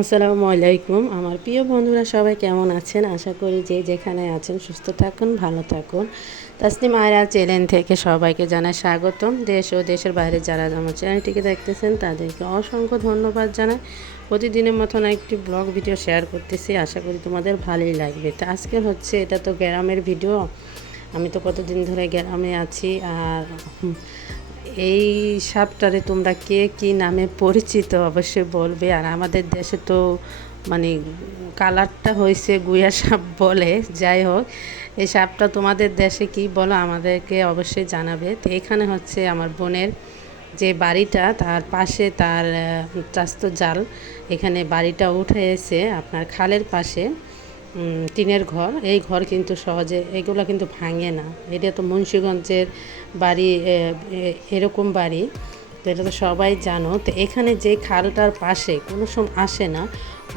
আসসালামু আলাইকুম। আমার প্রিয় বন্ধুরা, সবাই কেমন আছেন? আশা করি যে যেখানে আছেন সুস্থ থাকুন, ভালো থাকুন। তাসনিম আয়রা চ্যানেল থেকে সবাইকে জানাই স্বাগতম। দেশ ও দেশের বাইরে যারা আমার চ্যানেলটিকে দেখতেছেন, তাদেরকে অসংখ্য ধন্যবাদ জানাই। প্রতিদিনের মতন একটি ব্লগ ভিডিও শেয়ার করতেছি। আশা করি তোমাদের ভালোই লাগবে। তো আজকে হচ্ছে, এটা তো গ্রামের ভিডিও। আমি তো কতদিন ধরে গ্রামে আছি আর এই সাপটারে তোমরা কে কি নামে পরিচিত? অবশ্যই বলবে। আর আমাদের দেশে তো মানে কালারটা হয়েছে গুয়া সাপ বলে। যাই হোক, এই সাপটা তোমাদের দেশে কি বলো আমাদেরকে অবশ্যই জানাবে। তো এখানে হচ্ছে আমার বোনের যে বাড়িটা, তার পাশে তার চাস্ত জাল এখানে বাড়িটা উঠে এসে আপনার খালের পাশে টিনের ঘর। এই ঘর কিন্তু সহজে, এগুলো কিন্তু ভাঙে না। এটা তো মুন্সীগঞ্জের বাড়ি এরকম বাড়ি। এটা তো সবাই জানো। তো এখানে যে খালটার পাশে কোনো সময় আসে না।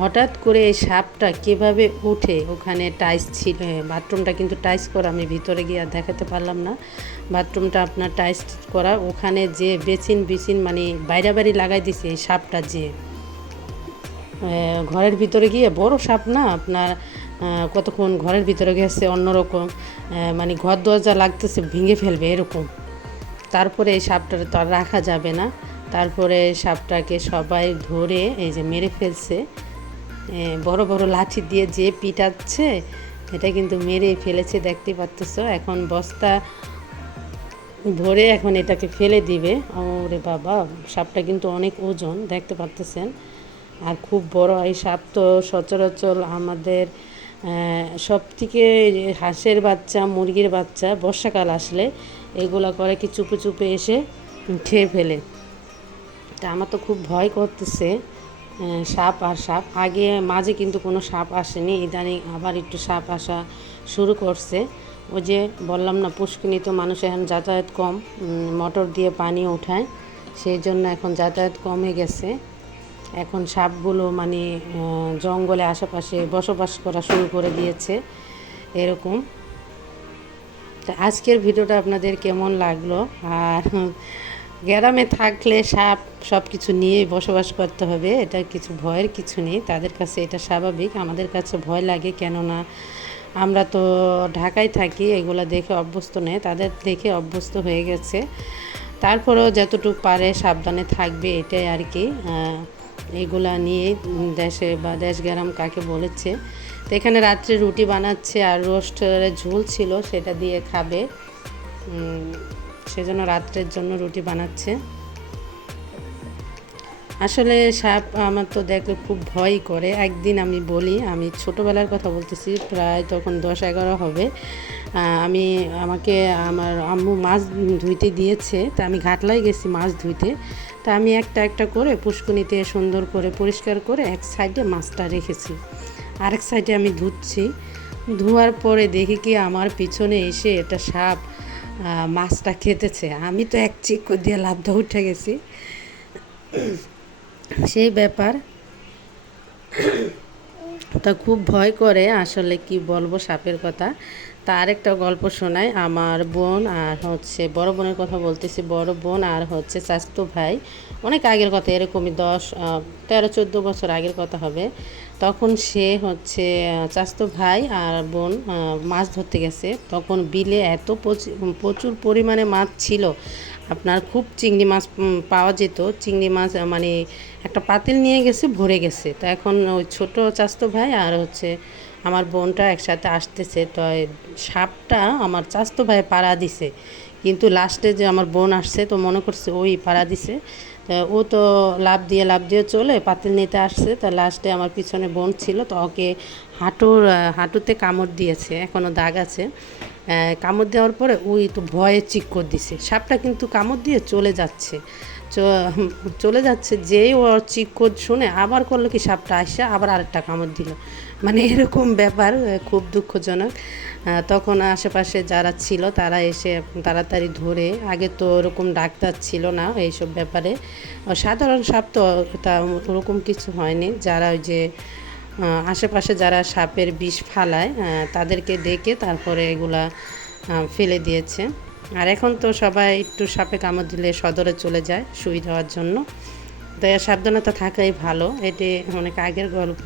হঠাৎ করে এই সাপটা কীভাবে উঠে ওখানে টাইস ছিল বাথরুমটা কিন্তু টাইস করা, আমি ভিতরে গিয়ে আর দেখাতে পারলাম না। বাথরুমটা আপনার টাইস করা, ওখানে যে বেচিন বিচিন মানে বাইরে বাড়ি লাগাই দিছে এই সাপটা যে। ঘরের ভিতরে গিয়ে বড় সাপ না, আপনার কতক্ষণ ঘরের ভিতরে গেছে, অন্যরকম মানে ঘর দরজা লাগতেছে, ভেঙে ফেলবে এরকম। তারপরে এই সাপটা তো আর রাখা যাবে না। তারপরে সাপটাকে সবাই ধরে এই যে মেরে ফেলছে। বড় বড় লাঠি দিয়ে যে পিটাচ্ছে, এটা কিন্তু মেরে ফেলেছে, দেখতে পাচ্ছ এখন বস্তা ধরে এখন এটাকে ফেলে দিবে। ওরে বাবা, সাপটা কিন্তু অনেক ওজন, দেখতে পাচ্তেছেন আর খুব বড়, এই সাপ তো সচরাচর আমাদের সব থেকে হাঁসের বাচ্চা, মুরগির বাচ্চা বর্ষাকাল আসলে এগুলো করে কি চুপে চুপে এসে খেয়ে ফেলে। তা আমার তো খুব ভয় করতেছে সাপ আর সাপ। আগে মাঝে কিন্তু কোনো সাপ আসেনি, ইদানিং আবার একটু সাপ আসা শুরু করছে। ওই যে বললাম না পুষ্কিনি তো মানুষ এখন যাতায়াত কম মোটর দিয়ে পানি ওঠায়, সেই জন্য এখন যাতায়াত কমে গেছে। এখন সাপগুলো মানে জঙ্গলে আশেপাশে বসবাস করা শুরু করে দিয়েছে, এরকম। তো আজকের ভিডিওটা আপনাদের কেমন লাগল? আর গ্রামে থাকলে সাপ সব কিছু নিয়ে বসবাস করতে হবে, এটা কিছু ভয়ের কিছু নেই। তাদের কাছে এটা স্বাভাবিক, আমাদের কাছে ভয় লাগে কেননা আমরা তো ঢাকায় থাকি, এগুলো দেখে অভ্যস্ত নেই তাদের দেখে অভ্যস্ত হয়ে গেছে। তারপরেও যতটুকু পারে সাবধানে থাকবে, এটাই আর কি। এগুলা নিয়ে দেশে বা দেশ গ্রাম কাকে বলেছে। তো এখানে রাত্রে রুটি বানাচ্ছে আর রোস্টের ঝুল ছিল, সেটা দিয়ে খাবে। সেজন্য রাত্রের জন্য রুটি বানাচ্ছে। আসলে সাপ আমার তো দেখলে খুব ভয় করে। একদিন আমি বলি, আমি ছোটোবেলার কথা বলতেছি, প্রায় তখন দশ এগারো হবে। আমি আমাকে আমার আম্মু মাছ ধুইতে দিয়েছে, তা আমি ঘাটলাই গেছি মাছ ধুইতে। তা আমি একটা একটা করে পুষ্কুনিতে সুন্দর করে পরিষ্কার করে এক সাইডে মাছটা রেখেছি। আরেক সাইডে আমি ধুচ্ছি। ধোয়ার পরে দেখি কি আমার পিছনে এসে এটা সাপ মাছটা খেতেছে। আমি তো এক চিক দিয়ে লাভটা উঠে গেছি। সেই ব্যাপার। তা খুব ভয় করে আসলে কি বলব সাপের কথা। তা আরেকটা গল্প শোনায় আমার বোন আর হচ্ছে বড় বোনের কথা বলতেছি। বড় বোন আর হচ্ছে স্বাস্থ্য ভাই। অনেক আগের কথা, এরকমই দশ তেরো, চোদ্দ বছর আগের কথা হবে। তখন সে হচ্ছে চাস্তো ভাই আর বোন মাছ ধরতে গেছে। তখন বিলে এত প্রচুর পরিমাণে মাছ ছিল। আপনার খুব চিংড়ি মাছ পাওয়া যেত। চিংড়ি মাছ মানে একটা পাতিল নিয়ে গেছে, ভরে গেছে। তো এখন ওই ছোটো চাস্তো ভাই আর হচ্ছে আমার বোনটা একসাথে আসতেছে, তো সাপটা আমার চাস্তো ভাই পাড়া দিছে। কিন্তু লাস্টে যে আমার বোন আসছে, তো মনে করছে ওই পাড়া দিছে। ও তো লাভ দিয়ে লাভ দিয়ে চলে, পাতিল নিতে আসছে। তা লাস্টে আমার পিছনে বোন ছিল, তো ওকে হাঁটুর, হাঁটুতে কামড় দিয়েছে এখনও দাগ আছে। কামড় দেওয়ার পরে ওই তো ভয়ে চিক্কর দিছে। সাপটা কিন্তু কামড় দিয়ে চলে যাচ্ছে। চলে যাচ্ছে, যেই ও চিক্কর শুনে আবার করল কি সাপটা আসে আবার আরেকটা কামড় দিল। মানে এরকম ব্যাপার খুব দুঃখজনক। তখন আশেপাশে যারা ছিল, তারা এসে তাড়াতাড়ি ধরে, আগে তো ওরকম ডাক্তার ছিল না এইসব ব্যাপারে। সাধারণ সাপ তো, তা ওরকম কিছু হয়নি। যারা ওই যে আশেপাশে যারা সাপের বিষ ফালায় তাদেরকে ডেকে তারপরে এগুলা ফেলে দিয়েছে। আর এখন তো সবাই একটু সাপে কামড় দিলে সদরে চলে যায় শুই দেওয়ার জন্য। তাই সাবধানতা থাকাই ভালো, এটি অনেক আগের গল্প।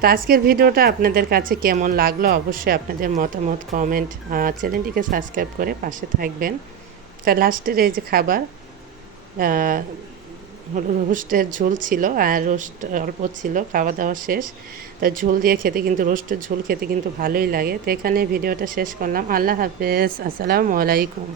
তো আজকের ভিডিওটা আপনাদের কাছে কেমন লাগল অবশ্যই আপনাদের মতামত কমেন্ট চ্যানেলটিকে সাবস্ক্রাইব করে পাশে থাকবেন। তা লাস্টের এই যে খাবার হলো রোস্টের ঝোল ছিল আর রোস্ট অল্প ছিল, খাওয়া দাওয়া শেষ। তো ঝোল দিয়ে খেতে কিন্তু, রোস্টের ঝোল খেতে কিন্তু ভালোই লাগে। তো এখানে ভিডিওটা শেষ করলাম। আল্লাহ হাফেজ। আসসালামু আলাইকুম।